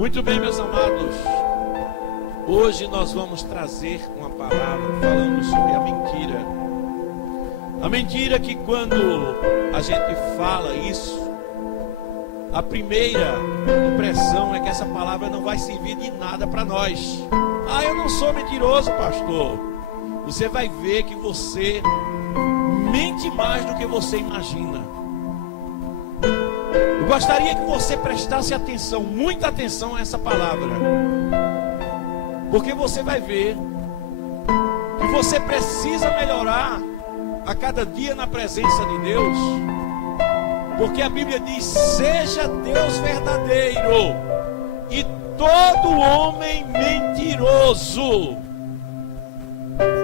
Muito bem, meus amados, hoje nós vamos trazer uma palavra falando sobre a mentira. A mentira que quando a gente fala isso, a primeira impressão é que essa palavra não vai servir de nada para nós. Ah, eu não sou mentiroso, pastor. Você vai ver que você mente mais do que você imagina. Eu gostaria que você prestasse atenção, muita atenção a essa palavra, porque você vai ver que você precisa melhorar a cada dia na presença de Deus, porque a Bíblia diz: seja Deus verdadeiro e todo homem mentiroso.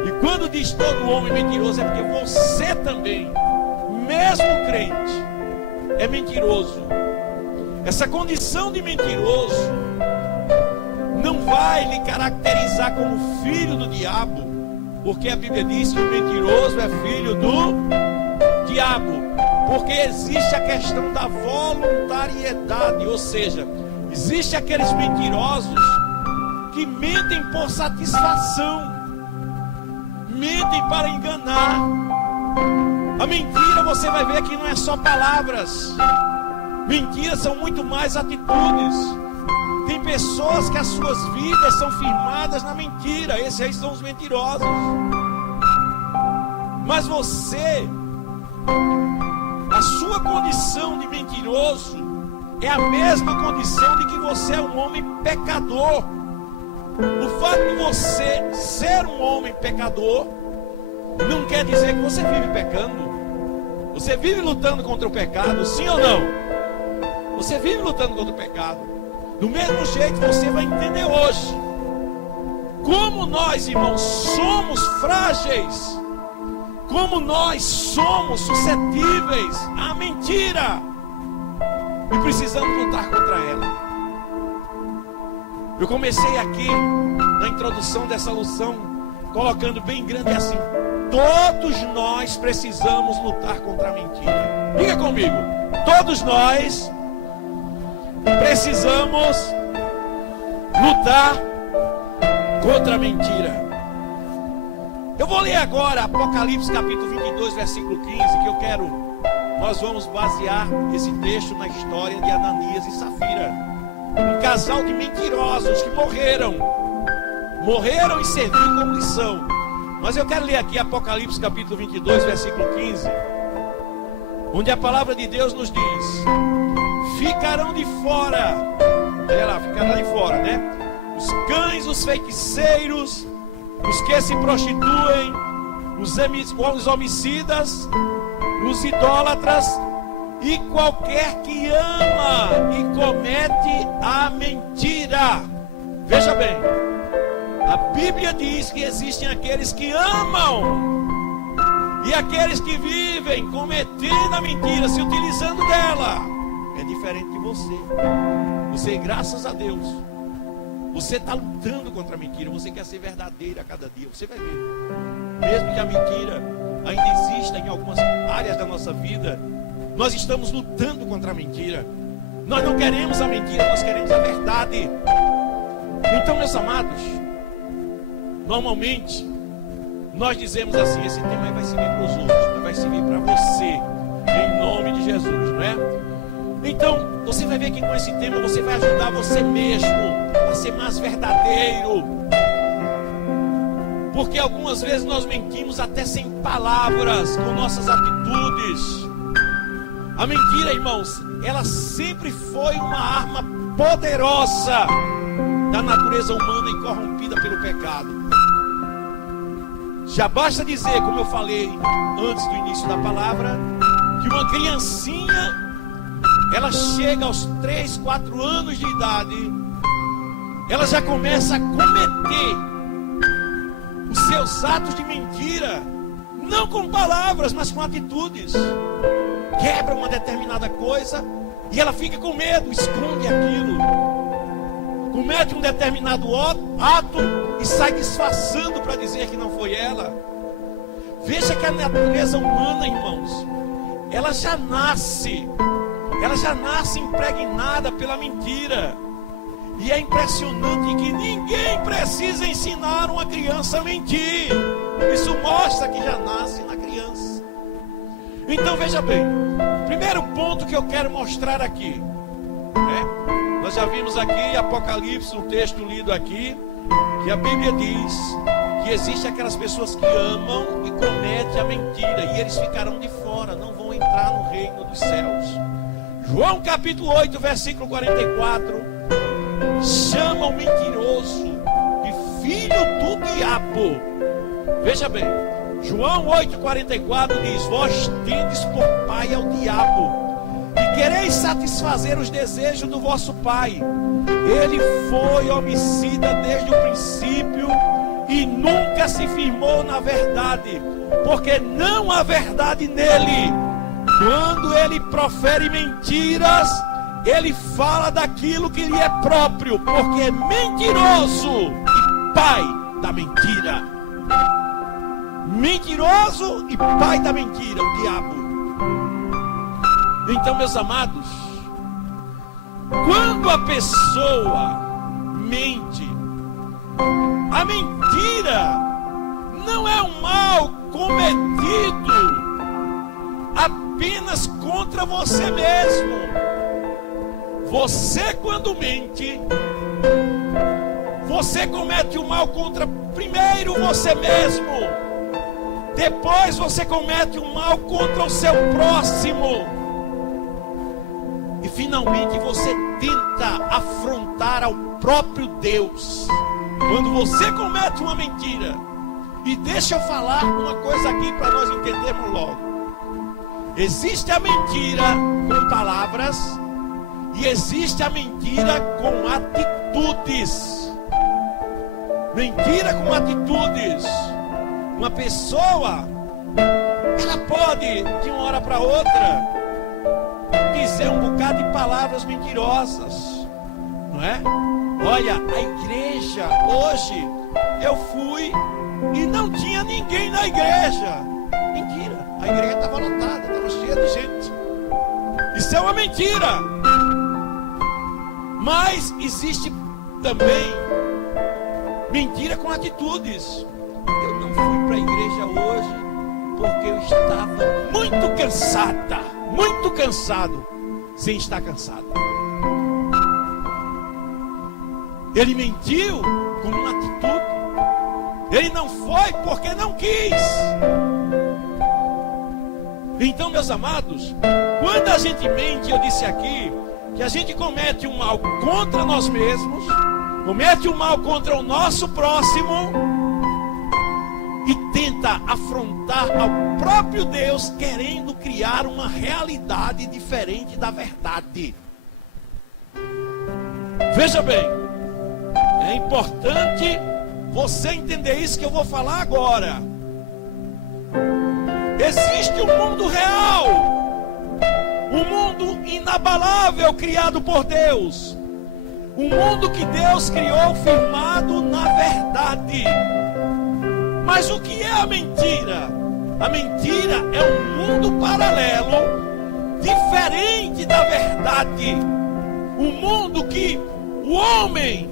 E quando diz todo homem mentiroso, é porque você também, mesmo crente, é mentiroso. Essa condição de mentiroso não vai lhe caracterizar como filho do diabo, porque a Bíblia diz que o mentiroso é filho do diabo, porque existe a questão da voluntariedade, ou seja, existe aqueles mentirosos que mentem por satisfação, mentem para enganar. A mentira, você vai ver que não é só palavras. Mentiras são muito mais atitudes. Tem pessoas que as suas vidas são firmadas na mentira. Esses aí são os mentirosos. Mas você, a sua condição de mentiroso é a mesma condição de que você é um homem pecador. O fato de você ser um homem pecador não quer dizer que você vive pecando. Você vive lutando contra o pecado, sim ou não? Você vive lutando contra o pecado. Do mesmo jeito você vai entender hoje como nós, irmãos, somos frágeis, como nós somos suscetíveis à mentira e precisamos lutar contra ela. Eu comecei aqui na introdução dessa lição colocando bem grande assim: todos nós precisamos lutar contra a mentira. Diga comigo: todos nós precisamos lutar contra a mentira. Eu vou ler agora Apocalipse capítulo 22, versículo 15, que nós vamos basear esse texto na história de Ananias e Safira, um casal de mentirosos que morreram e serviram como lição. Mas eu quero ler aqui Apocalipse capítulo 22, versículo 15, onde a palavra de Deus nos diz: ficarão de fora, olha lá, ficarão de fora, né? Os cães, os feiticeiros, os que se prostituem, os homicidas, os idólatras e qualquer que ama e comete a mentira. Veja bem, a Bíblia diz que existem aqueles que amam e aqueles que vivem cometendo a mentira, se utilizando dela. É diferente de você. Você, graças a Deus, você está lutando contra a mentira. Você quer ser verdadeiro a cada dia. Você vai ver, mesmo que a mentira ainda exista em algumas áreas da nossa vida, nós estamos lutando contra a mentira. Nós não queremos a mentira, nós queremos a verdade. Então, meus amados, normalmente nós dizemos assim: esse tema vai servir para os outros, mas vai servir para você, em nome de Jesus, não é? Então, você vai ver que com esse tema você vai ajudar você mesmo a ser mais verdadeiro, porque algumas vezes nós mentimos até sem palavras, com nossas atitudes. A mentira, irmãos, ela sempre foi uma arma poderosa da natureza humana e corrompida pelo pecado. Já basta dizer, como eu falei antes do início da palavra, que uma criancinha, ela chega aos 3, 4 anos de idade, ela já começa a cometer os seus atos de mentira, não com palavras, mas com atitudes. Quebra uma determinada coisa e ela fica com medo, esconde aquilo. Comete um determinado ato e sai disfarçando para dizer que não foi ela. Veja que a natureza humana, irmãos, ela já nasce impregnada pela mentira. E é impressionante que ninguém precisa ensinar uma criança a mentir. Isso mostra que já nasce na criança. Então veja bem, primeiro ponto que eu quero mostrar aqui, nós já vimos aqui Apocalipse, um texto lido aqui, que a Bíblia diz que existem aquelas pessoas que amam e cometem a mentira, e eles ficarão de fora, não vão entrar no reino dos céus. João capítulo 8, versículo 44, chama o mentiroso de filho do diabo. Veja bem, João 8,44 diz: vós tendes por pai ao diabo, e quereis satisfazer os desejos do vosso pai. Ele foi homicida desde o princípio e nunca se firmou na verdade, porque não há verdade nele. Quando ele profere mentiras, ele fala daquilo que lhe é próprio, porque é mentiroso e pai da mentira. Mentiroso e pai da mentira, o diabo. Então, meus amados, quando a pessoa mente, a mentira não é um mal cometido apenas contra você mesmo. Você, quando mente, você comete o mal contra primeiro você mesmo, depois você comete o mal contra o seu próximo, e finalmente você tenta afrontar ao próprio Deus. Quando você comete uma mentira, e deixa eu falar uma coisa aqui para nós entendermos logo: existe a mentira com palavras e existe a mentira com atitudes. Mentira com atitudes. Uma pessoa, ela pode de uma hora para outra dizer um bocado de palavras mentirosas, não é? Olha, a igreja hoje, eu fui e não tinha ninguém na igreja. Mentira, a igreja estava lotada, estava cheia de gente. Isso é uma mentira. Mas existe também mentira com atitudes. Eu não fui para a igreja hoje porque eu estava muito cansada, muito cansado, sem estar cansado. Ele mentiu com uma atitude. Ele não foi porque não quis. Então, meus amados, quando a gente mente, eu disse aqui que a gente comete um mal contra nós mesmos, comete um mal contra o nosso próximo e tenta afrontar ao próprio Deus, querendo criar uma realidade diferente da verdade. Veja bem, é importante você entender isso que eu vou falar agora. Existe um mundo real, um mundo inabalável criado por Deus, um mundo que Deus criou firmado na verdade. Mas o que é a mentira? A mentira é um mundo paralelo, diferente da verdade. Um mundo que o homem,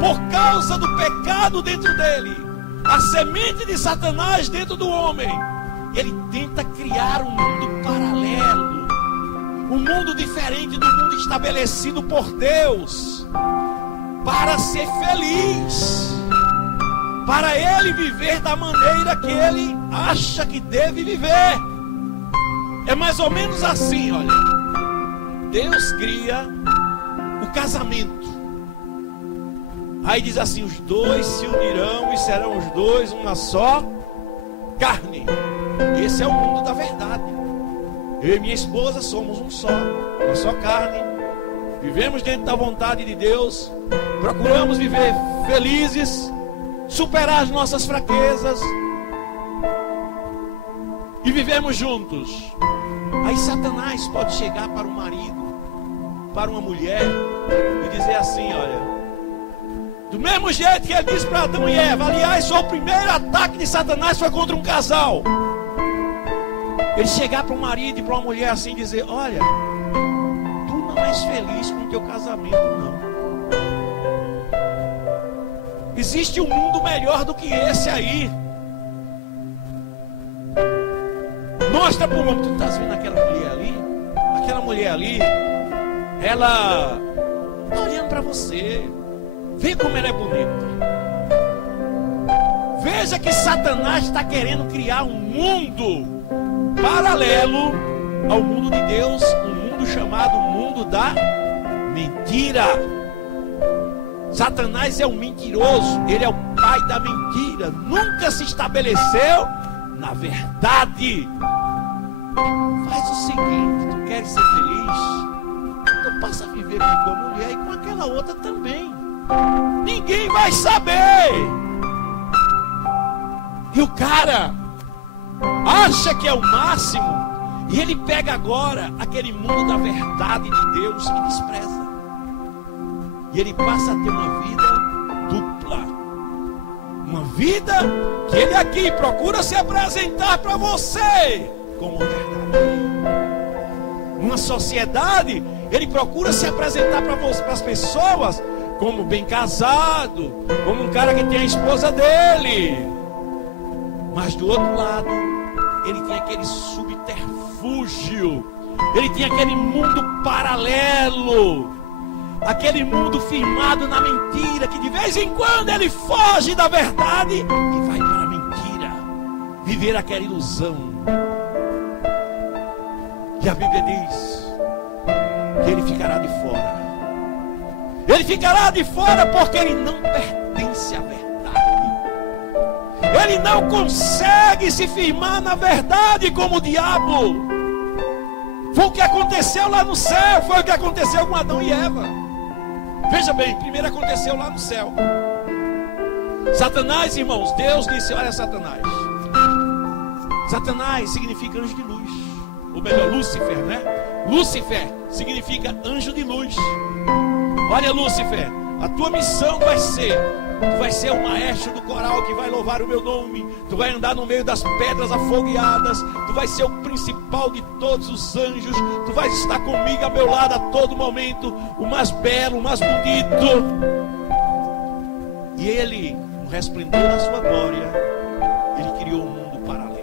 por causa do pecado dentro dele, a semente de Satanás dentro do homem, ele tenta criar um mundo paralelo, um mundo diferente do mundo estabelecido por Deus, para ser feliz, para ele viver da maneira que ele acha que deve viver. É mais ou menos assim, olha. Deus cria o casamento. Aí diz assim: os dois se unirão e serão os dois uma só carne. Esse é o mundo da verdade. Eu e minha esposa somos um só, uma só carne. Vivemos dentro da vontade de Deus. Procuramos viver felizes, superar as nossas fraquezas e vivemos juntos. Aí Satanás pode chegar para o marido, para uma mulher, e dizer assim: olha, do mesmo jeito que ele disse para Adão e Eva, aliás, o primeiro ataque de Satanás foi contra um casal. Ele chegar para um marido e para uma mulher assim e dizer: olha, tu não és feliz com o teu casamento, não. Existe um mundo melhor do que esse aí. Mostra para o homem. Tu estás vendo aquela mulher ali? Aquela mulher ali, ela está olhando para você. Vê como ela é bonita. Veja que Satanás está querendo criar um mundo paralelo ao mundo de Deus, um mundo chamado mundo da mentira. Satanás é um mentiroso, ele é o pai da mentira, nunca se estabeleceu na verdade. Faz o seguinte, tu queres ser feliz? Então passa a viver com a tua mulher e com aquela outra também. Ninguém vai saber. E o cara acha que é o máximo, e ele pega agora aquele mundo da verdade de Deus e despreza. E ele passa a ter uma vida dupla. Uma vida que ele aqui procura se apresentar para você como verdadeiro. Numa sociedade, ele procura se apresentar para as pessoas como bem casado, como um cara que tem a esposa dele. Mas do outro lado, ele tem aquele subterfúgio, ele tem aquele mundo paralelo, aquele mundo firmado na mentira, que de vez em quando ele foge da verdade e vai para a mentira, viver aquela ilusão. E a Bíblia diz que ele ficará de fora. Ele ficará de fora porque ele não pertence à verdade. Ele não consegue se firmar na verdade como o diabo. Foi o que aconteceu lá no céu, foi o que aconteceu com Adão e Eva. Veja bem, primeiro aconteceu lá no céu. Satanás, irmãos, Deus disse, olha Satanás. Satanás significa anjo de luz. Ou melhor, Lúcifer, né? Lúcifer significa anjo de luz. Olha, Lúcifer, a tua missão vai ser: tu vai ser o maestro do coral que vai louvar o meu nome. Tu vai andar no meio das pedras afogueadas. Tu vai ser o principal de todos os anjos. Tu vais estar comigo a meu lado a todo momento. O mais belo, o mais bonito. E ele, no resplendor da sua glória, ele criou um mundo paralelo.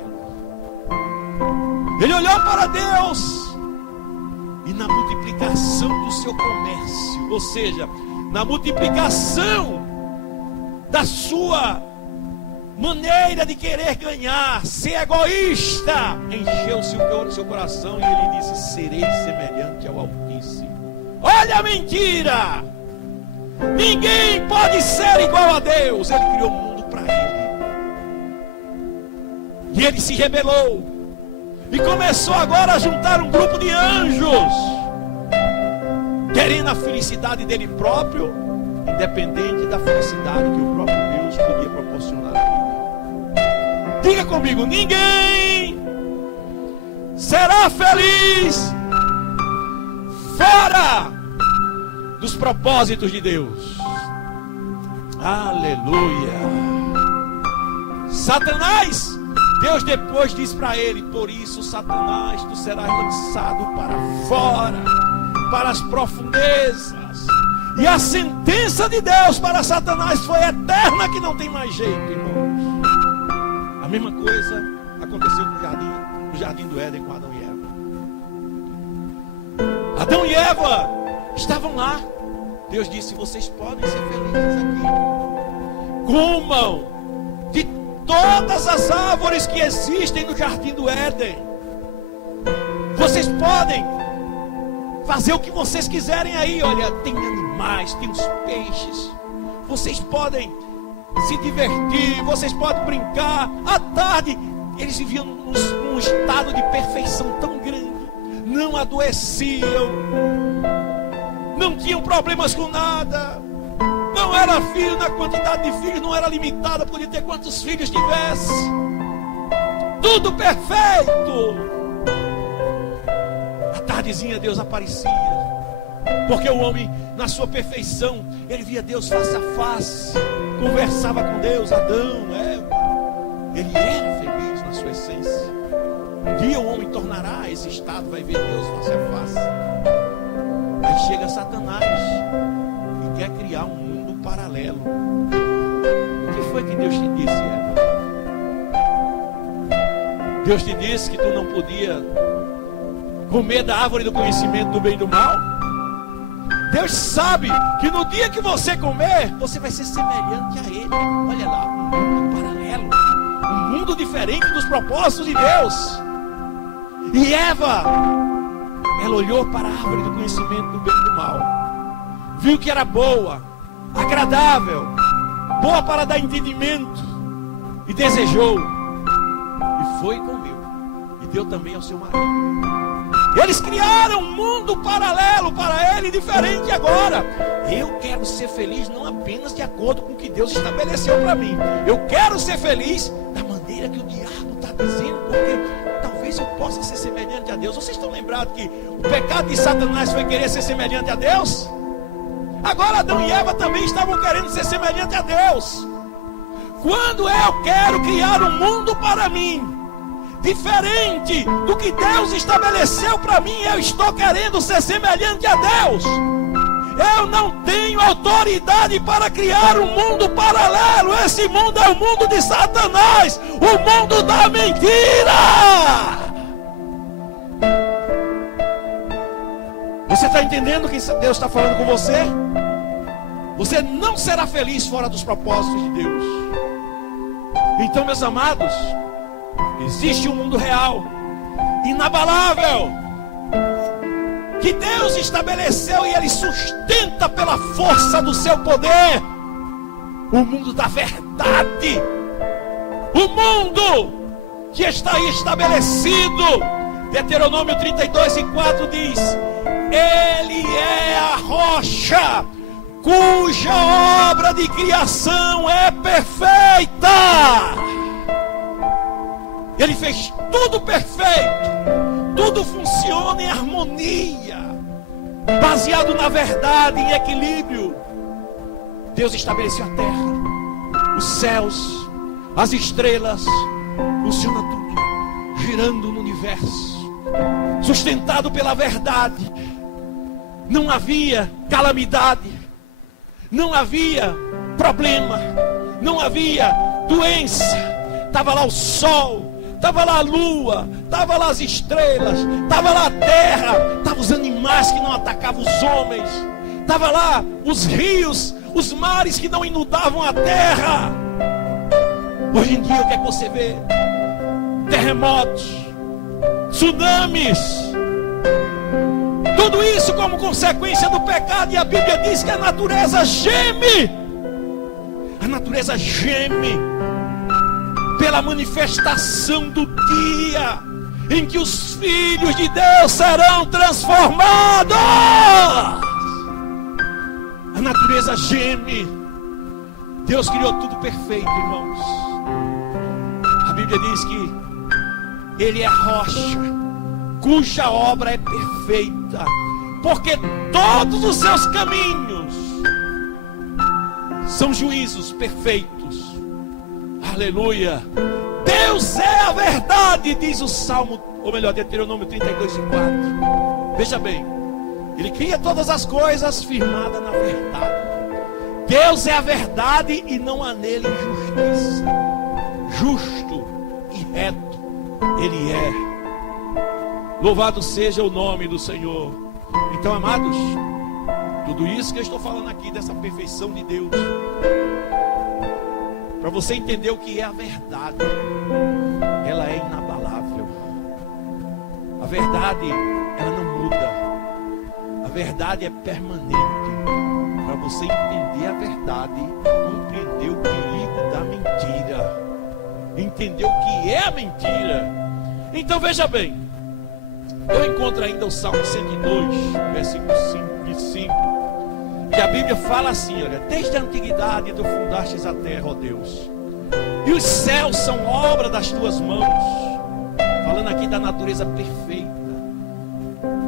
Ele olhou para Deus. E na multiplicação do seu comércio, ou seja, na multiplicação da sua maneira de querer ganhar, ser egoísta, encheu-se o seu coração e ele disse: serei semelhante ao Altíssimo. Olha a mentira! Ninguém pode ser igual a Deus. Ele criou um mundo para ele. E ele se rebelou. E começou agora a juntar um grupo de anjos, querendo a felicidade dele próprio, independente da felicidade que o próprio Deus podia proporcionar a ele. Diga comigo: ninguém será feliz fora dos propósitos de Deus. Aleluia. Satanás, Deus depois diz para ele: por isso, Satanás, tu serás lançado para fora, para as profundezas. E a sentença de Deus para Satanás foi eterna, que não tem mais jeito, irmãos. A mesma coisa aconteceu no jardim do Éden com Adão e Eva. Adão e Eva estavam lá. Deus disse: vocês podem ser felizes aqui. Comam de todas as árvores que existem no jardim do Éden. Vocês podem fazer o que vocês quiserem aí. Olha, tem animais, tem os peixes. Vocês podem se divertir, vocês podem brincar. À tarde, eles viviam num estado de perfeição tão grande. Não adoeciam, não tinham problemas com nada. Não era filho, na quantidade de filhos não era limitada, podia ter quantos filhos tivesse. Tudo perfeito. À tardezinha Deus aparecia, porque o homem, na sua perfeição, ele via Deus face a face, conversava com Deus. Adão, Eva, ele era feliz na sua essência. Um dia o homem tornará esse estado, vai ver Deus face a face. Aí chega Satanás e quer criar um mundo paralelo. O que foi que Deus te disse, Eva? Deus te disse que tu não podia comer da árvore do conhecimento do bem e do mal? Deus sabe que no dia que você comer, você vai ser semelhante a Ele. Olha lá, um mundo paralelo, um mundo diferente dos propósitos de Deus. E Eva, ela olhou para a árvore do conhecimento do bem e do mal, viu que era boa, agradável, boa para dar entendimento, e desejou, e foi e comeu, e deu também ao seu marido. Eles criaram um mundo paralelo para ele, diferente agora. Eu quero ser feliz não apenas de acordo com o que Deus estabeleceu para mim. Eu quero ser feliz da maneira que o diabo está dizendo, porque talvez eu possa ser semelhante a Deus. Vocês estão lembrados que o pecado de Satanás foi querer ser semelhante a Deus? Agora Adão e Eva também estavam querendo ser semelhante a Deus. Quando eu quero criar um mundo para mim, diferente do que Deus estabeleceu para mim, eu estou querendo ser semelhante a Deus. Eu não tenho autoridade para criar um mundo paralelo. Esse mundo é o mundo de Satanás, o mundo da mentira. Você está entendendo o que Deus está falando com você? Você não será feliz fora dos propósitos de Deus. Então, meus amados, existe um mundo real, inabalável, que Deus estabeleceu e Ele sustenta pela força do seu poder. O mundo da verdade, o mundo que está aí estabelecido. Deuteronômio 32:4 diz: Ele é a rocha cuja obra de criação é perfeita. Ele fez tudo perfeito, tudo funciona em harmonia, baseado na verdade, em equilíbrio. Deus estabeleceu a terra, os céus, as estrelas, funciona tudo, girando no universo, sustentado pela verdade. Não havia calamidade, não havia problema, não havia doença. Estava lá o sol, estava lá a lua, estava lá as estrelas, estava lá a terra, estavam os animais que não atacavam os homens, estava lá os rios, os mares que não inundavam a terra. Hoje em dia o que é que você vê? Terremotos, tsunamis, tudo isso como consequência do pecado. E a Bíblia diz que a natureza geme. A natureza geme pela manifestação do dia em que os filhos de Deus serão transformados. A natureza geme. Deus criou tudo perfeito, irmãos. A Bíblia diz que Ele é a rocha cuja obra é perfeita, porque todos os seus caminhos são juízos perfeitos. Aleluia. Deus é a verdade, diz o Salmo, ou melhor, Deuteronômio 32:4. Veja bem, Ele cria todas as coisas firmadas na verdade. Deus é a verdade e não há nele injustiça. Justo e reto Ele é. Louvado seja o nome do Senhor. Então, amados, tudo isso que eu estou falando aqui, dessa perfeição de Deus, para você entender o que é a verdade, ela é inabalável. A verdade, ela não muda. A verdade é permanente. Para você entender a verdade, compreender o perigo da mentira, entender o que é a mentira. Então veja bem, eu encontro ainda o Salmo 102, versículo 5 e 5, que a Bíblia fala assim, olha: desde a antiguidade tu fundastes a terra, ó Deus, e os céus são obra das tuas mãos. Falando aqui da natureza perfeita,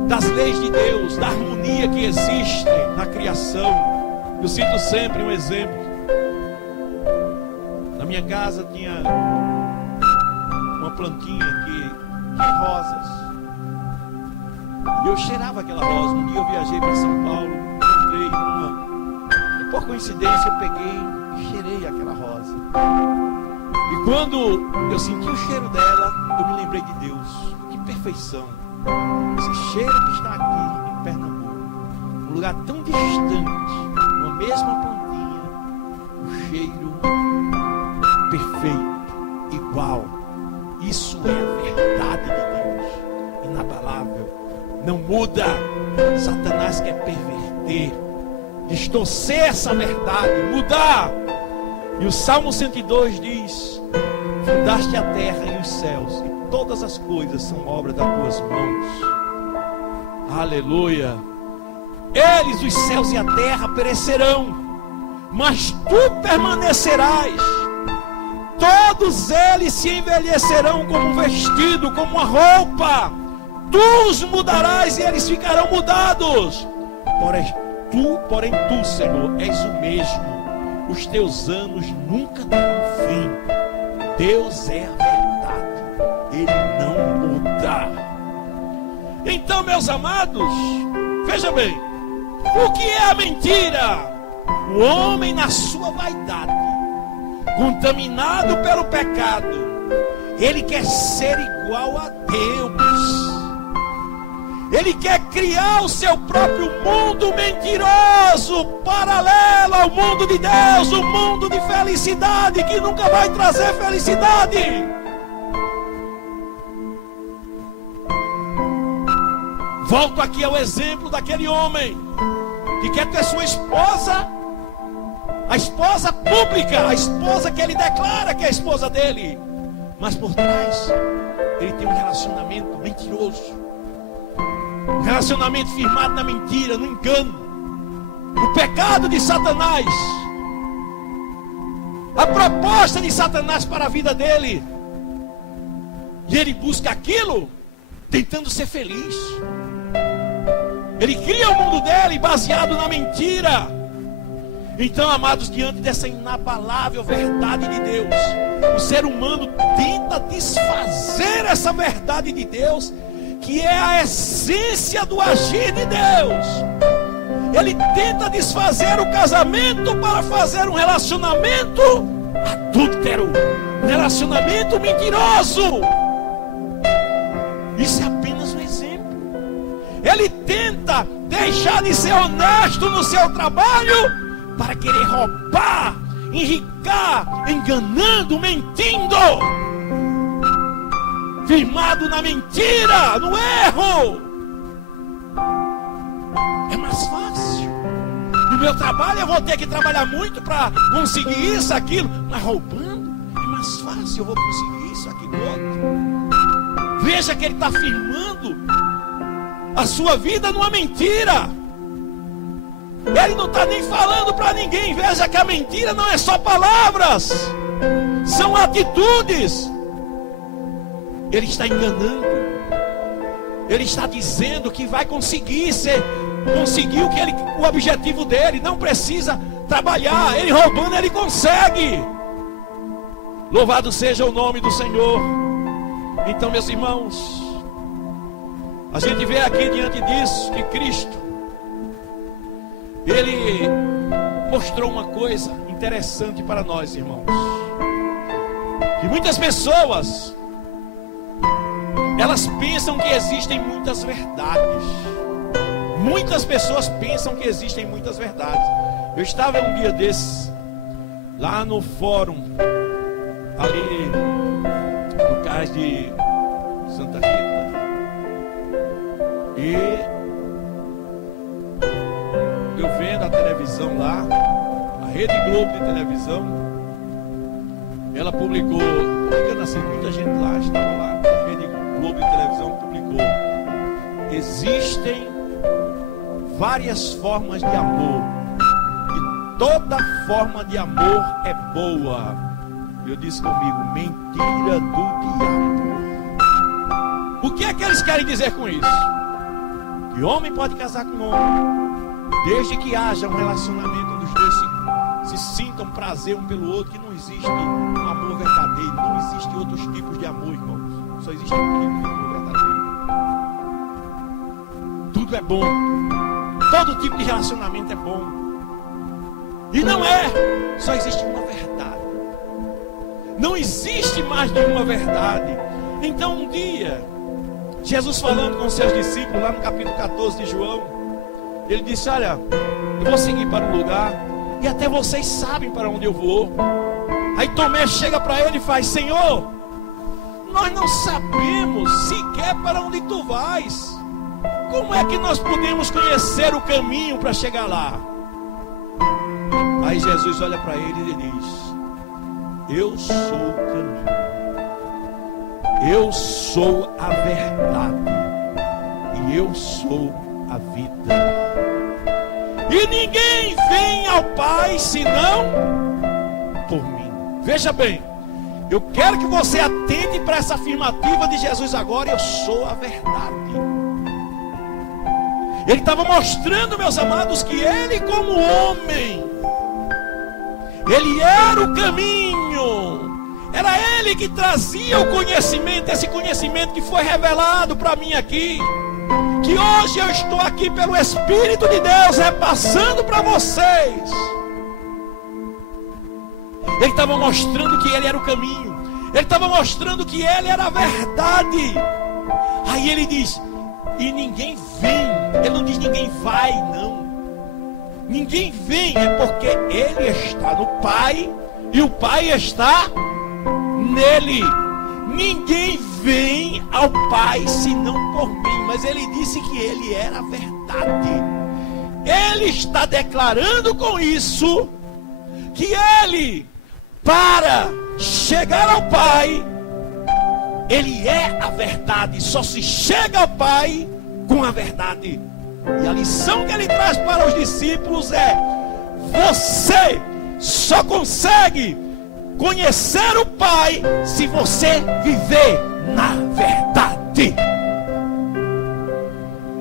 das leis de Deus, da harmonia que existe na criação. Eu cito sempre um exemplo. Na minha casa tinha uma plantinha que tinha rosas, e eu cheirava aquela rosa. Um dia eu viajei para São Paulo, encontrei uma, e por coincidência eu peguei e cheirei aquela E quando eu senti o cheiro dela, eu me lembrei de Deus. Que perfeição. Esse cheiro que está aqui em Pernambuco, um lugar tão distante, uma mesma plantinha, o cheiro perfeito, igual. Isso é a verdade de Deus, inabalável, não muda. Satanás quer perverter, distorcer essa verdade, mudar. E o Salmo 102 diz: fundaste a terra e os céus, e todas as coisas são obra das tuas mãos. Aleluia. Eles, os céus e a terra, perecerão, mas tu permanecerás. Todos eles se envelhecerão como um vestido, como uma roupa. Tu os mudarás e eles ficarão mudados. Porém tu, Senhor, és o mesmo. Os teus anos nunca terão fim. Deus é a verdade, Ele não muda. Então, meus amados, veja bem, o que é a mentira? O homem na sua vaidade, contaminado pelo pecado, ele quer ser igual a Deus. Ele quer criar o seu próprio mundo mentiroso, paralelo ao mundo de Deus, um mundo de felicidade que nunca vai trazer felicidade. Volto aqui ao exemplo daquele homem que quer ter sua esposa, a esposa pública, a esposa que ele declara que é a esposa dele, mas por trás ele tem um relacionamento mentiroso. Um relacionamento firmado na mentira, no engano, no pecado de Satanás. A proposta de Satanás para a vida dele. E ele busca aquilo tentando ser feliz. Ele cria o mundo dele baseado na mentira. Então, amados, diante dessa inabalável verdade de Deus, o ser humano tenta desfazer essa verdade de Deus, que é a essência do agir de Deus. Ele tenta desfazer o casamento para fazer um relacionamento adúltero, um relacionamento mentiroso. Isso é apenas um exemplo. Ele tenta deixar de ser honesto no seu trabalho para querer roubar, enricar, enganando, mentindo, firmado na mentira, no erro. É mais fácil. No meu trabalho eu vou ter que trabalhar muito para conseguir isso, aquilo, mas roubando é mais fácil. Eu vou conseguir isso, aquilo, outro. Veja que ele está firmando a sua vida numa mentira. Ele não está nem falando para ninguém. Veja que a mentira não é só palavras, são atitudes. Ele está enganando. Ele está dizendo que vai conseguir conseguir o objetivo dele. Não precisa trabalhar. Ele roubando, ele consegue. Louvado seja o nome do Senhor. Então, meus irmãos, a gente vê aqui diante disso que Cristo, Ele mostrou uma coisa interessante para nós, irmãos. Que muitas pessoas, elas pensam que existem muitas verdades. Muitas pessoas pensam que existem muitas verdades. Eu estava um dia desses lá no fórum, ali no cais de Santa Rita, e eu vendo a televisão lá, a Rede Globo de televisão, ela publicou, assim, muita gente lá estava lá, a Rede Globo de televisão publicou: existem várias formas de amor, e toda forma de amor é boa. Eu disse comigo: mentira do diabo. O que é que eles querem dizer com isso? Que homem pode casar com homem, desde que haja um relacionamento dos dois se sintam prazer um pelo outro, que não existe um amor verdadeiro, não existe outros tipos de amor, irmãos. Só existe um tipo de amor verdadeiro. Tudo é bom, todo tipo de relacionamento é bom. E não é, só existe uma verdade. Não existe mais nenhuma verdade. Então um dia, Jesus falando com seus discípulos, lá no capítulo 14 de João, ele disse: olha, eu vou seguir para um lugar, e até vocês sabem para onde eu vou. Aí Tomé chega para ele e faz: Senhor, nós não sabemos sequer para onde tu vais. Como é que nós podemos conhecer o caminho para chegar lá? Aí Jesus olha para ele e ele diz: eu sou o caminho, eu sou a verdade, e eu sou a vida. E ninguém vem ao Pai senão por mim. Veja bem, eu quero que você atente para essa afirmativa de Jesus agora: eu sou a verdade. Ele estava mostrando, meus amados, que ele, como homem, ele era o caminho. Era ele que trazia o conhecimento, esse conhecimento que foi revelado para mim aqui, que hoje eu estou aqui pelo Espírito de Deus repassando para vocês. Ele estava mostrando que ele era o caminho, ele estava mostrando que ele era a verdade. Aí ele diz: e ninguém vem. Ele não diz ninguém vai, não. Ninguém vem, é porque ele está no Pai e o Pai está nele. Ninguém vem ao Pai senão por mim. Mas ele disse que ele era a verdade. Ele está declarando com isso que ele, para chegar ao Pai, ele é a verdade. Só se chega ao Pai com a verdade. E a lição que ele traz para os discípulos é: você só consegue conhecer o Pai se você viver na verdade.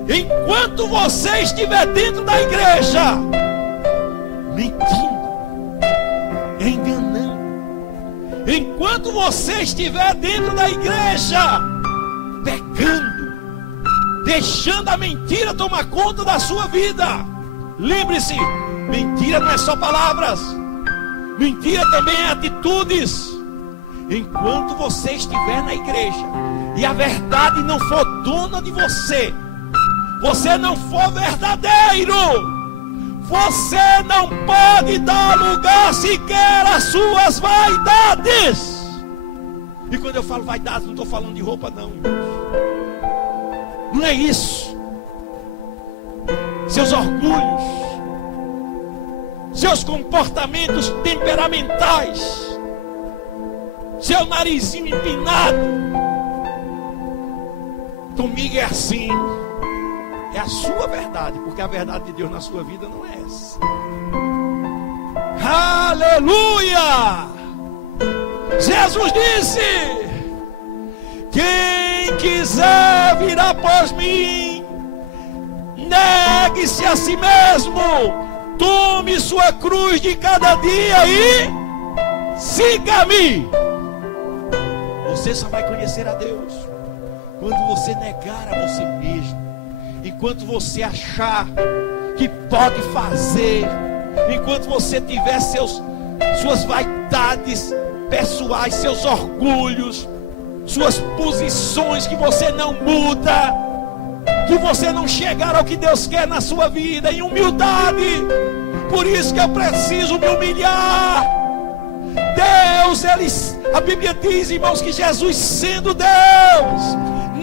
Enquanto você estiver dentro da igreja mentindo, enganando, enquanto você estiver dentro da igreja pecando, deixando a mentira tomar conta da sua vida, lembre-se, mentira não é só palavras, mentira também é atitudes. Enquanto você estiver na igreja e a verdade não for dona de você, você não for verdadeiro, você não pode dar lugar sequer às suas vaidades. E quando eu falo vaidades, não estou falando de roupa não, irmãos. Não é isso. Seus orgulhos, seus comportamentos temperamentais, seu narizinho empinado. Comigo é assim. É a sua verdade, porque a verdade de Deus na sua vida não é essa. Aleluia! Jesus disse: quem quiser vir após mim, negue-se a si mesmo, tome sua cruz de cada dia e siga-me. Você só vai conhecer a Deus quando você negar a você mesmo. Enquanto você achar que pode fazer, enquanto você tiver suas vaidades pessoais, seus orgulhos, suas posições que você não muda, que você não chegar ao que Deus quer na sua vida em humildade. Por isso que eu preciso me humilhar. Deus, a Bíblia diz, irmãos, que Jesus, sendo Deus,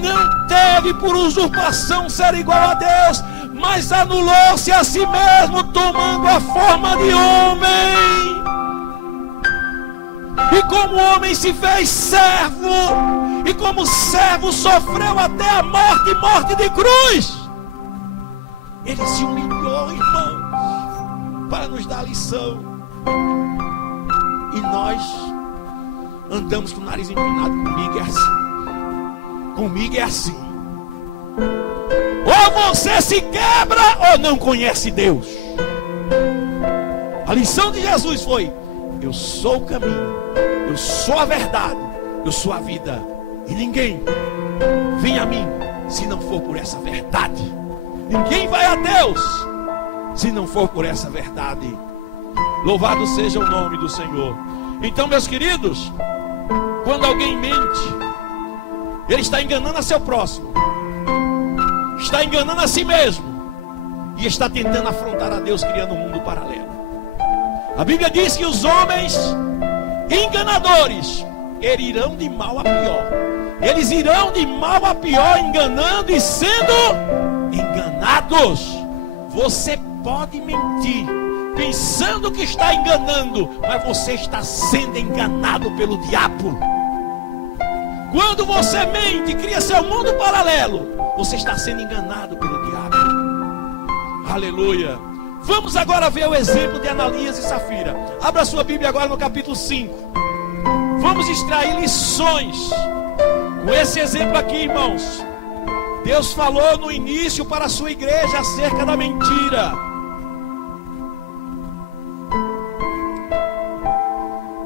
não teve por usurpação ser igual a Deus, mas anulou-se a si mesmo, tomando a forma de homem. E como homem se fez servo, e como servo sofreu até a morte, morte de cruz. Ele se humilhou, irmãos, para nos dar a lição. E nós andamos com o nariz empinado. Comigo é assim. Comigo é assim. Ou você se quebra ou não conhece Deus. A lição de Jesus foi: eu sou o caminho, eu sou a verdade, eu sou a vida, e ninguém vem a mim se não for por essa verdade. Ninguém vai a Deus se não for por essa verdade. Louvado seja o nome do Senhor. Então, meus queridos, Quando alguém mente, ele está enganando a seu próximo, está enganando a si mesmo e está tentando afrontar a Deus, criando um mundo paralelo. A Bíblia diz que os homens enganadores, eles irão de mal a pior. Eles irão de mal a pior, enganando e sendo enganados. Você pode mentir, pensando que está enganando, mas você está sendo enganado pelo diabo. Quando você mente, cria seu mundo paralelo, você está sendo enganado pelo diabo. Aleluia. Vamos agora ver o exemplo de Ananias e Safira. Abra sua Bíblia agora no capítulo 5. Vamos extrair lições com esse exemplo aqui, irmãos. Deus falou no início para a sua igreja acerca da mentira.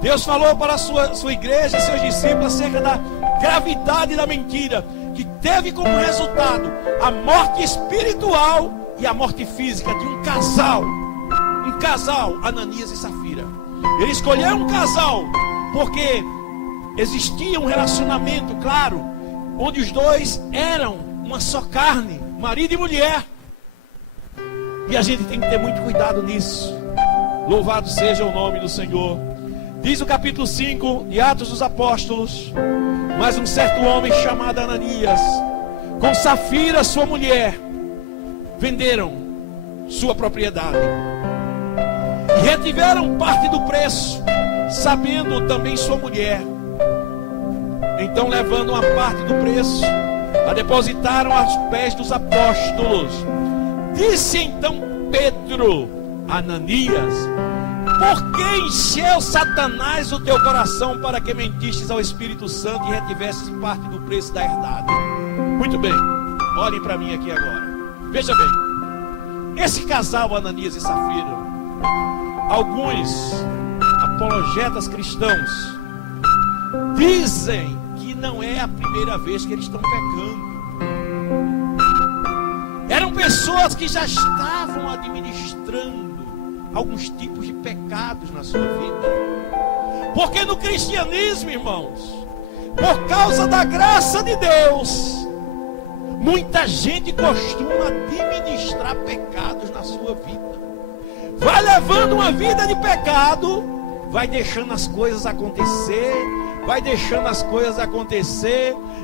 Deus falou para a sua igreja e seus discípulos acerca da gravidade da mentira, que teve como resultado a morte espiritual e a morte física de um casal, Ananias e Safira. Ele escolheu um casal porque existia um relacionamento, claro, onde os dois eram uma só carne, marido e mulher. E a gente tem que ter muito cuidado nisso. Louvado seja o nome do Senhor. Diz o capítulo 5 de Atos dos Apóstolos: mas um certo homem chamado Ananias, com Safira sua mulher, venderam sua propriedade e retiveram parte do preço, sabendo também sua mulher. Então, levando uma parte do preço, a depositaram aos pés dos apóstolos. Disse então Pedro: Ananias, por que encheu Satanás o teu coração para que mentistes ao Espírito Santo e retivesses parte do preço da herdade? Muito bem, olhem para mim aqui agora. Veja bem, esse casal Ananias e Safira, alguns apologetas cristãos dizem que não é a primeira vez que eles estão pecando. Eram pessoas que já estavam administrando alguns tipos de pecados na sua vida. Porque no cristianismo, irmãos, por causa da graça de Deus, muita gente costuma administrar pecados na sua vida. Vai levando uma vida de pecado, vai deixando as coisas acontecer,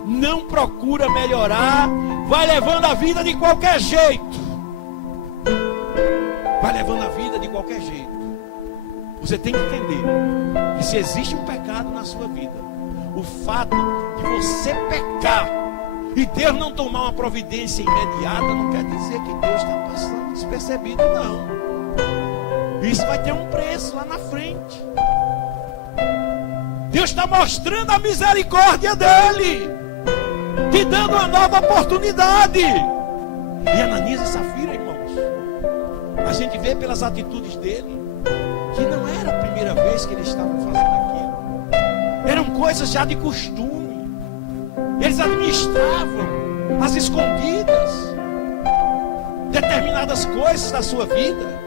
não procura melhorar, vai levando a vida de qualquer jeito. Você tem que entender que se existe um pecado na sua vida, o fato de você pecar e Deus não tomar uma providência imediata, não quer dizer que Deus está passando despercebido, não. Isso vai ter um preço lá na frente. Deus está mostrando a misericórdia dele, te dando uma nova oportunidade. E Ananias e Safira, irmãos, a gente vê pelas atitudes dele que não era a primeira vez que eles estavam fazendo aquilo. Eram coisas já de costume. Eles administravam às escondidas determinadas coisas da sua vida.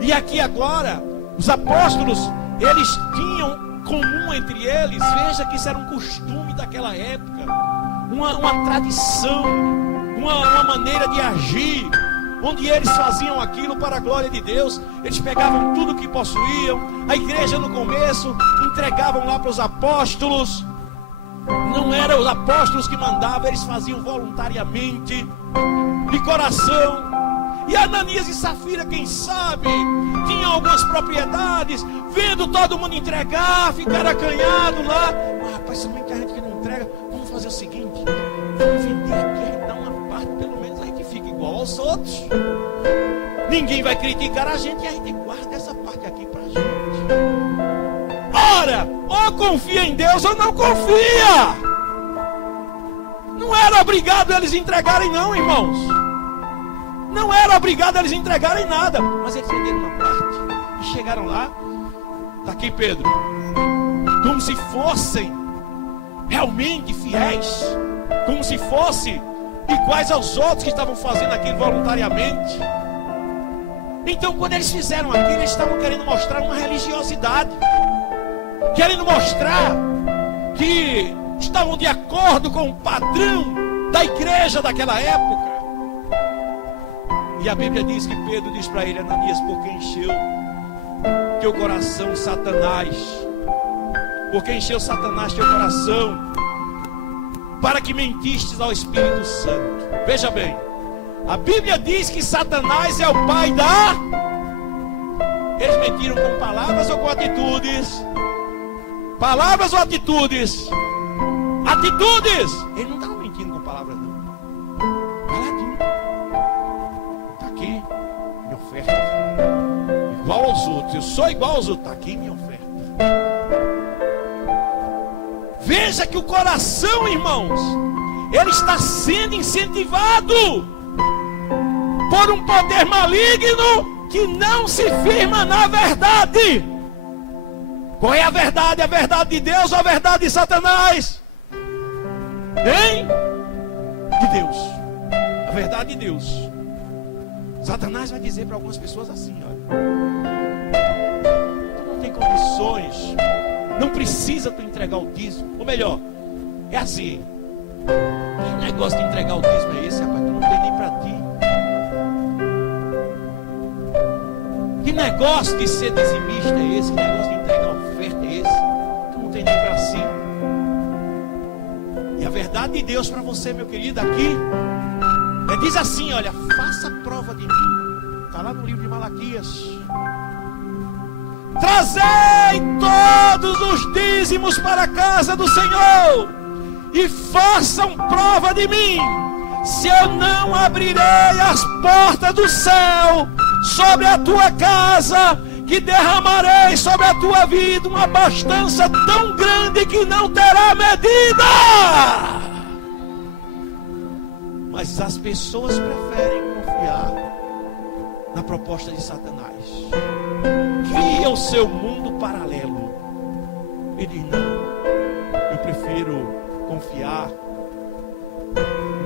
E aqui agora, os apóstolos, eles tinham comum entre eles, veja que isso era um costume daquela época, uma tradição, uma maneira de agir, onde eles faziam aquilo para a glória de Deus. Eles pegavam tudo que possuíam. A igreja no começo entregavam lá para os apóstolos. Não eram os apóstolos que mandavam, eles faziam voluntariamente, de coração. E Ananias e Safira, quem sabe, tinham algumas propriedades, vendo todo mundo entregar, ficaram acanhados lá. Mas rapaz, somente a gente que não entrega, vamos fazer o seguinte: vamos vender aqui, a gente dá uma parte, pelo menos a gente fica igual aos outros. Ninguém vai criticar a gente e a gente guarda essa parte aqui pra gente. Ora, ou confia em Deus ou não confia. Não era obrigado eles entregarem não, irmãos. Não era obrigado eles entregarem nada. Mas eles venderam uma parte e chegaram lá. Está aqui Pedro, como se fossem realmente fiéis, como se fossem iguais aos outros que estavam fazendo aquilo voluntariamente. Então, quando eles fizeram aquilo, eles estavam querendo mostrar uma religiosidade, querendo mostrar que estavam de acordo com o padrão da igreja daquela época. E a Bíblia diz que Pedro diz para ele: Ananias, porque encheu teu coração Satanás? Porque encheu Satanás teu coração, para que mentistes ao Espírito Santo. Veja bem, a Bíblia diz que Satanás é o pai da... Eles mentiram com palavras ou com atitudes? Palavras ou atitudes? Atitudes! Eles não estavam mentindo com palavras, não. Caladinho. Está aqui minha oferta. Igual aos outros. Eu sou igual aos outros. Está aqui minha oferta. Veja que o coração, irmãos, ele está sendo incentivado por um poder maligno que não se firma na verdade. Qual é a verdade? A verdade de Deus ou a verdade de Satanás? Hein? De Deus. A verdade de Deus. Satanás vai dizer para algumas pessoas assim: olha, tu não tem condições, não precisa tu entregar o dízimo. Ou melhor, é assim: que negócio de entregar o dízimo é esse, rapaz? Tu não tem nem para ti. Que negócio de ser dizimista é esse? Que negócio de entregar oferta é esse? Tu não tem nem para si. E a verdade de Deus para você, meu querido, aqui diz assim: olha, faça prova de mim. Está lá no livro de Malaquias. Trazei todos os dízimos para a casa do Senhor e façam prova de mim, se eu não abrirei as portas do céu sobre a tua casa, que derramarei sobre a tua vida uma abastança tão grande que não terá medida. Mas as pessoas preferem confiar na proposta de Satanás. Cria o seu mundo paralelo. Ele diz: não, eu prefiro confiar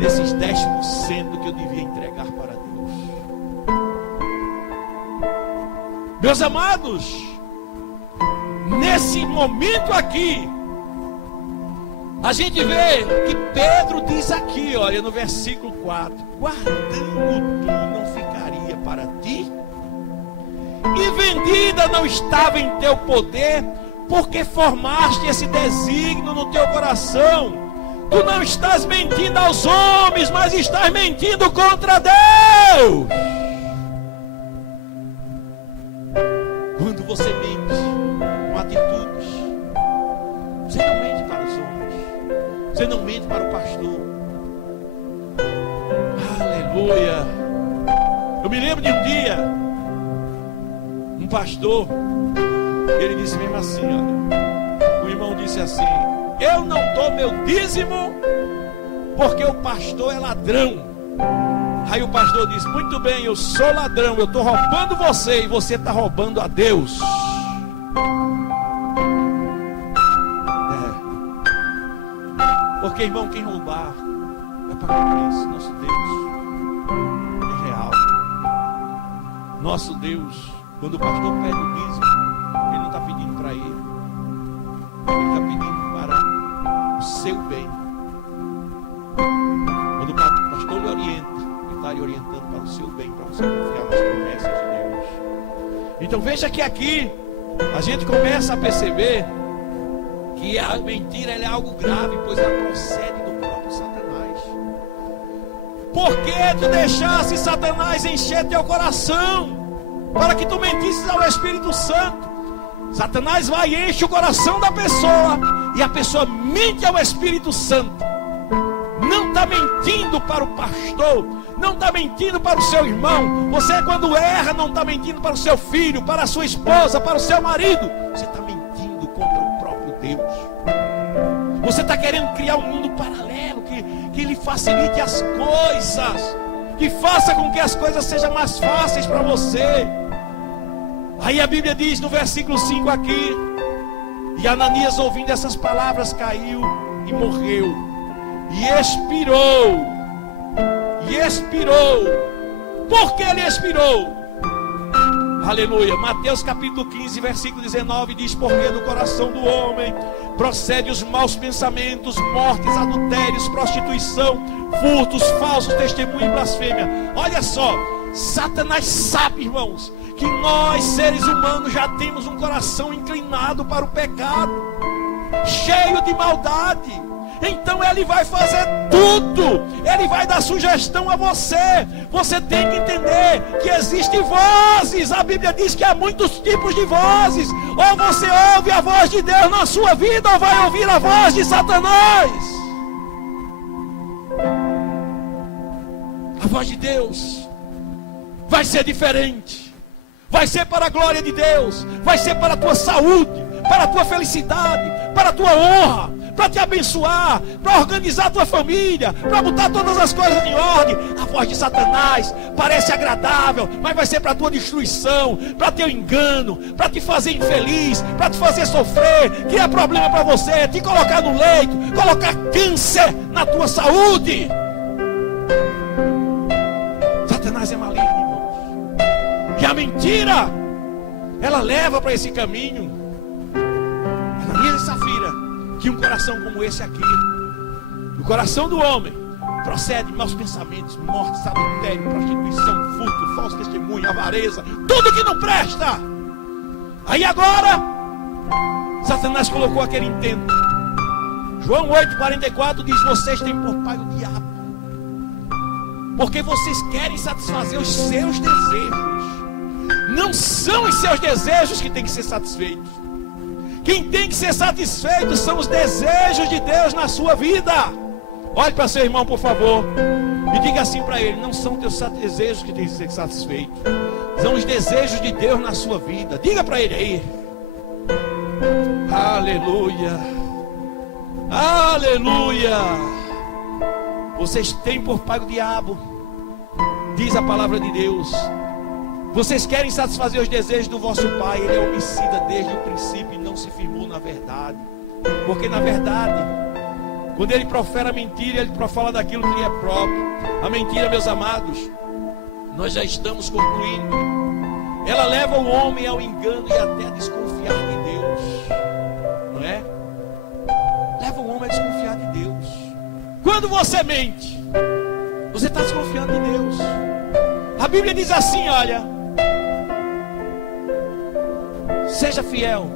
nesses 10% que eu devia entregar para Deus. Meus amados, nesse momento aqui, a gente vê que Pedro diz aqui, olha, no versículo 4: guardando tu não ficaria para ti, e vendida não estava em teu poder, porque formaste esse desígnio no teu coração. Tu não estás mentindo aos homens, mas estás mentindo contra Deus. Quando você mente com atitudes, você não mente para os homens, você não mente para o pastor. Aleluia. Eu me lembro de um dia, um pastor, ele disse mesmo assim, olha, o irmão disse assim: eu não dou meu dízimo porque o pastor é ladrão. Aí o pastor disse: muito bem, eu sou ladrão, eu estou roubando você e você está roubando a Deus. Porque, irmão, quem roubar vai pagar o preço. Nosso Deus é real. Nosso Deus, quando o pastor pede o dízimo, ele não está pedindo para ele, ele está pedindo para o seu bem. Quando o pastor lhe orienta, ele está lhe orientando para o seu bem, para você confiar nas promessas de Deus. Então veja que aqui a gente começa a perceber que a mentira é algo grave, pois ela procede do próprio Satanás. Por que tu deixasse Satanás encher teu coração para que tu mentisses ao Espírito Santo? Satanás vai e enche o coração da pessoa, e a pessoa mente ao Espírito Santo. Não está mentindo para o pastor, não está mentindo para o seu irmão. Você, quando erra, não está mentindo para o seu filho, para a sua esposa, para o seu marido. Você está mentindo contra o próprio Deus. Você está querendo criar um mundo paralelo que lhe facilite as coisas, que faça com que as coisas sejam mais fáceis para você. Aí a Bíblia diz no versículo 5 aqui: e Ananias, ouvindo essas palavras, caiu e morreu, e expirou. E expirou. Por que ele expirou? Aleluia. Mateus capítulo 15, versículo 19 diz: porque do coração do homem procede os maus pensamentos, mortes, adultérios, prostituição, furtos, falsos testemunhos e blasfêmia. Olha só, Satanás sabe, irmãos, que nós seres humanos já temos um coração inclinado para o pecado, cheio de maldade. Então ele vai fazer tudo, ele vai dar sugestão a você. Você tem que entender que existem vozes. A Bíblia diz que há muitos tipos de vozes. Ou você ouve a voz de Deus na sua vida, ou vai ouvir a voz de Satanás. A voz de Deus vai ser diferente, vai ser para a glória de Deus, vai ser para a tua saúde, para a tua felicidade, para a tua honra, para te abençoar, para organizar a tua família, para botar todas as coisas em ordem. A voz de Satanás parece agradável, mas vai ser para a tua destruição, para teu engano, para te fazer infeliz, para te fazer sofrer, criar problema para você, te colocar no leito, colocar câncer na tua saúde. Satanás é maligno, irmãos. E a mentira, ela leva para esse caminho. Ananias e Safira tinha um coração como esse aqui. O coração do homem procede maus pensamentos, mortes, adultério, prostituição, furto, falso testemunho, avareza, tudo que não presta. Aí agora Satanás colocou aquele intento. João 8,44 diz: vocês têm por pai o diabo, porque vocês querem satisfazer os seus desejos. Não são os seus desejos que têm que ser satisfeitos. Quem tem que ser satisfeito são os desejos de Deus na sua vida. Olhe para seu irmão, por favor, e diga assim para ele: não são teus desejos que têm que ser satisfeitos, são os desejos de Deus na sua vida. Diga para ele aí. Aleluia, aleluia. Vocês têm por pai o diabo, diz a palavra de Deus. Vocês querem satisfazer os desejos do vosso pai. Ele é homicida desde o princípio e não se firmou na verdade. Porque na verdade, quando ele profere a mentira, ele fala daquilo que lhe é próprio. A mentira, meus amados, nós já estamos concluindo, ela leva o homem ao engano e até a desconfiar de Deus. Não é? Leva o homem a desconfiar de Deus. Quando você mente, você está desconfiando de Deus. A Bíblia diz assim, olha: seja fiel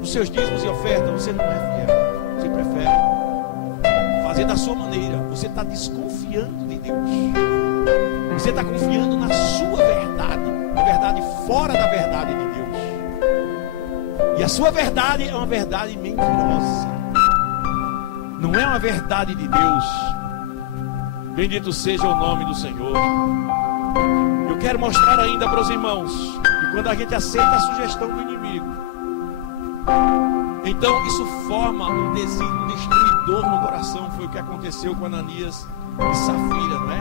nos seus dízimos e ofertas. Você não é fiel, você prefere fazer da sua maneira. Você está desconfiando de Deus. Você está confiando na sua verdade, na verdade fora da verdade de Deus. E a sua verdade é uma verdade mentirosa, não é uma verdade de Deus. Bendito seja o nome do Senhor. Eu quero mostrar ainda para os irmãos que quando a gente aceita a sugestão do inimigo, então isso forma um desígnio destruidor no coração. Foi o que aconteceu com Ananias e Safira, não é?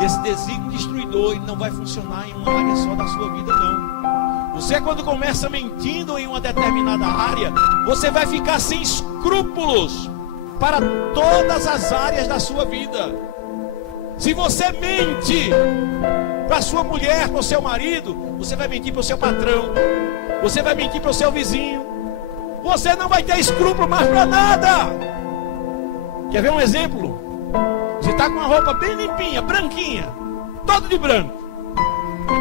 E esse desígnio destruidor, ele não vai funcionar em uma área só da sua vida, não. Você, quando começa mentindo em uma determinada área, você vai ficar sem escrúpulos para todas as áreas da sua vida. Se você mente para a sua mulher, para o seu marido, você vai mentir para o seu patrão, você vai mentir para o seu vizinho. Você não vai ter escrúpulo mais para nada. Quer ver um exemplo? Você está com uma roupa bem limpinha, branquinha, todo de branco.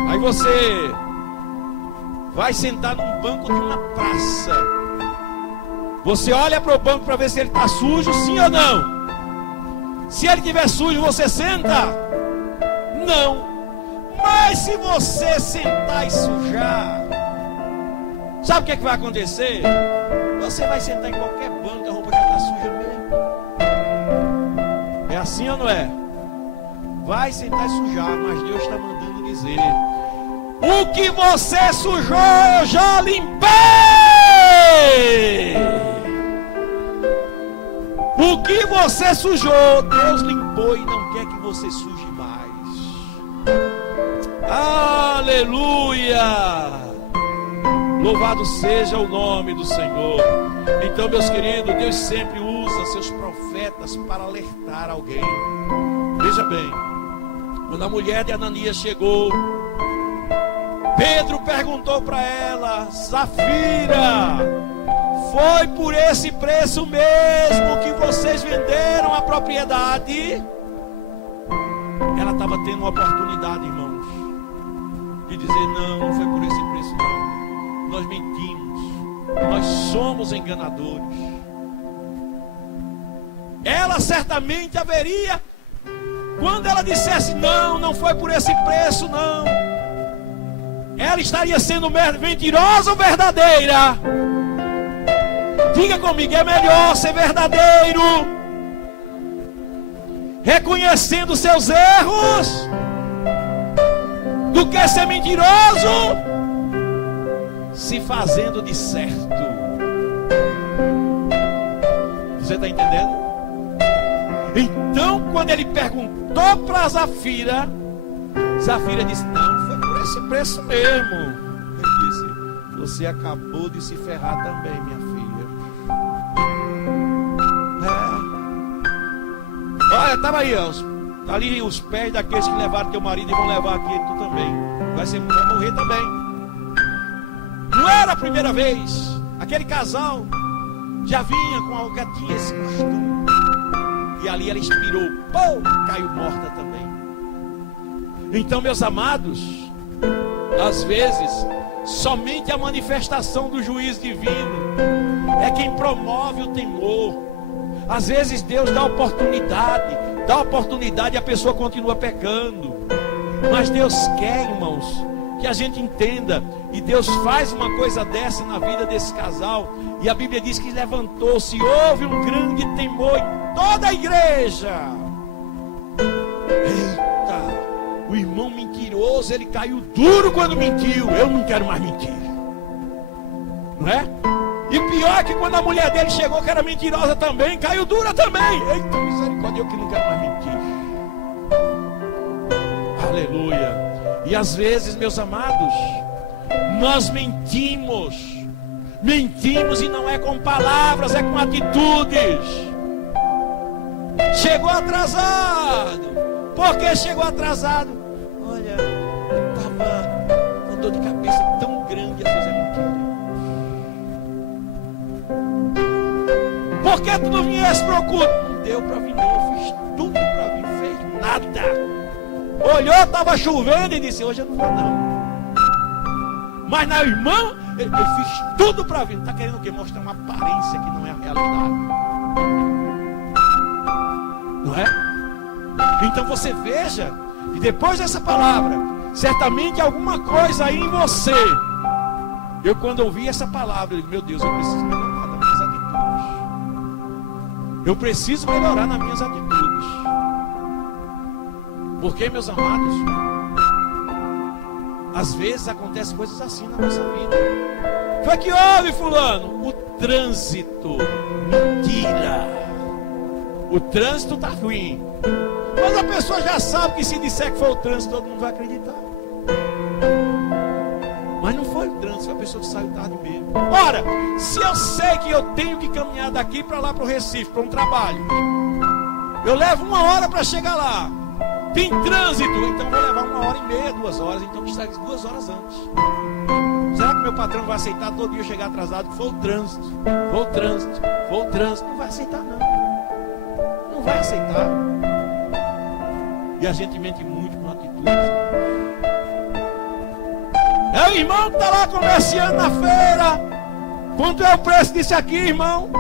Aí você vai sentar num banco de uma praça. Você olha para o banco para ver se ele está sujo, sim ou não? Se ele estiver sujo, você senta? Não. Mas se você sentar e sujar, sabe o que é que vai acontecer? Você vai sentar em qualquer banco, a roupa já está suja mesmo. É assim ou não é? Vai sentar e sujar, mas Deus está mandando dizer: o que você sujou, eu já limpei. O que você sujou, Deus limpou e não quer que você suje mais. Aleluia! Louvado seja o nome do Senhor. Então, meus queridos, Deus sempre usa seus profetas para alertar alguém. Veja bem, quando a mulher de Ananias chegou Pedro perguntou para ela: Safira, foi por esse preço mesmo que vocês venderam a propriedade? Ela estava tendo uma oportunidade, irmãos, de dizer: não foi por esse preço não. Nós mentimos, nós somos enganadores. Ela certamente haveria, quando ela dissesse: não foi por esse preço não, ela estaria sendo mentirosa ou verdadeira? Diga comigo, é melhor ser verdadeiro, reconhecendo seus erros, do que ser mentiroso, se fazendo de certo. Você está entendendo? Então, quando ele perguntou para Safira, Safira disse: não, foi por esse preço mesmo. Ele disse: você acabou de se ferrar também, minha filha. Olha, estava aí, ó, tá ali os pés daqueles que levaram teu marido e vão levar aqui tu também. Vai morrer também. Não era a primeira vez. Aquele casal já vinha com algo que tinha esse costume. E ali ela inspirou, caiu morta também. Então, meus amados, às vezes, somente a manifestação do juízo divino é quem promove o temor. Às vezes Deus dá oportunidade e a pessoa continua pecando. Mas Deus quer, irmãos, que a gente entenda. E Deus faz uma coisa dessa na vida desse casal. E a Bíblia diz que levantou-se, houve um grande temor em toda a igreja. Eita, o irmão mentiroso, ele caiu duro quando mentiu. Eu não quero mais mentir. Não é? E pior que quando a mulher dele chegou, que era mentirosa também, caiu dura também. Eita, misericórdia, eu que não quero mais mentir. Aleluia. E às vezes, meus amados, nós mentimos e não é com palavras, é com atitudes. Chegou atrasado. Por que chegou atrasado? Olha, eu estava com dor de cabeça tão grande, às vezes é mentira. Por que tu não viesse para o culto? Não deu para vir não, eu fiz tudo para vir, fez nada. Olhou, estava chovendo e disse: hoje eu não vou não. Mas na irmã, eu fiz tudo para vir. Está querendo o quê? Mostrar uma aparência que não é a realidade. Não é? Então você veja, e depois dessa palavra, certamente alguma coisa aí em você. Eu quando ouvi essa palavra, eu digo: meu Deus, eu preciso melhorar nas minhas atitudes. Eu preciso melhorar nas minhas atitudes. Porque, meus amados, às vezes acontecem coisas assim na nossa vida. Foi que houve, fulano? O trânsito. Mentira. O trânsito está ruim. Mas a pessoa já sabe que se disser que foi o trânsito, todo mundo vai acreditar. Mas não foi o trânsito, foi a pessoa que saiu tarde mesmo. Ora, se eu sei que eu tenho que caminhar daqui para lá para o Recife, para um trabalho, eu levo 1 hora para chegar lá. Tem trânsito, então vou levar 1h30, 2 horas, então que sai 2 horas antes. Será que meu patrão vai aceitar todo dia eu chegar atrasado? Foi o trânsito, foi o trânsito, foi o trânsito. Não vai aceitar não. Não vai aceitar. E a gente mente muito com atitudes. É o irmão que está lá comerciando na feira. Quanto é o preço disso aqui, irmão?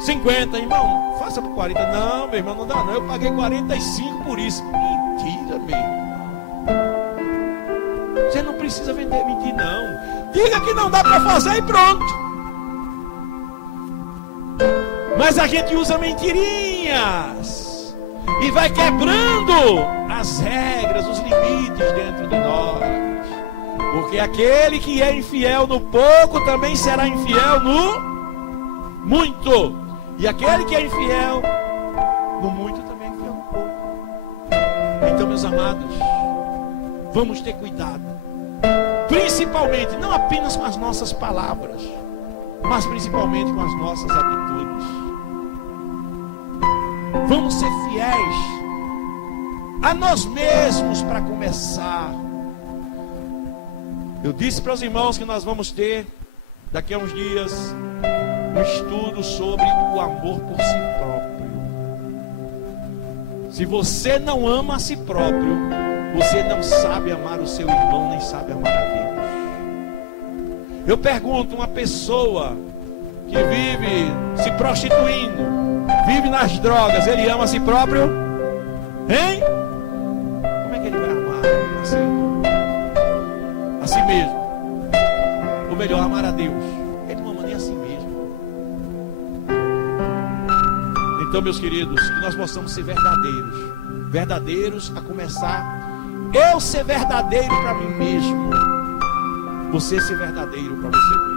50, irmão. Faça por 40. Não, meu irmão, não dá não. Eu paguei 45 por isso. Mentira, mesmo. Você não precisa mentir, não. Diga que não dá para fazer e pronto. Mas a gente usa mentirinhas e vai quebrando as regras, os limites dentro de nós. Porque aquele que é infiel no pouco também será infiel no muito. E aquele que é infiel no muito também é infiel no pouco. Então, meus amados, vamos ter cuidado. Principalmente, não apenas com as nossas palavras, mas principalmente com as nossas atitudes. Vamos ser fiéis a nós mesmos para começar. Eu disse para os irmãos que nós vamos ter, daqui a uns dias, um estudo sobre o amor por si próprio. Se você não ama a si próprio, você não sabe amar o seu irmão, nem sabe amar a Deus. Eu pergunto, uma pessoa que vive se prostituindo, vive nas drogas, ele ama a si próprio? Hein? Como é que ele vai amar a si mesmo? Ou melhor, amar a Deus? Ele não ama nem a si mesmo. Então, meus queridos, que nós possamos ser verdadeiros. Verdadeiros a começar eu ser verdadeiro para mim mesmo. Você ser verdadeiro para você mesmo.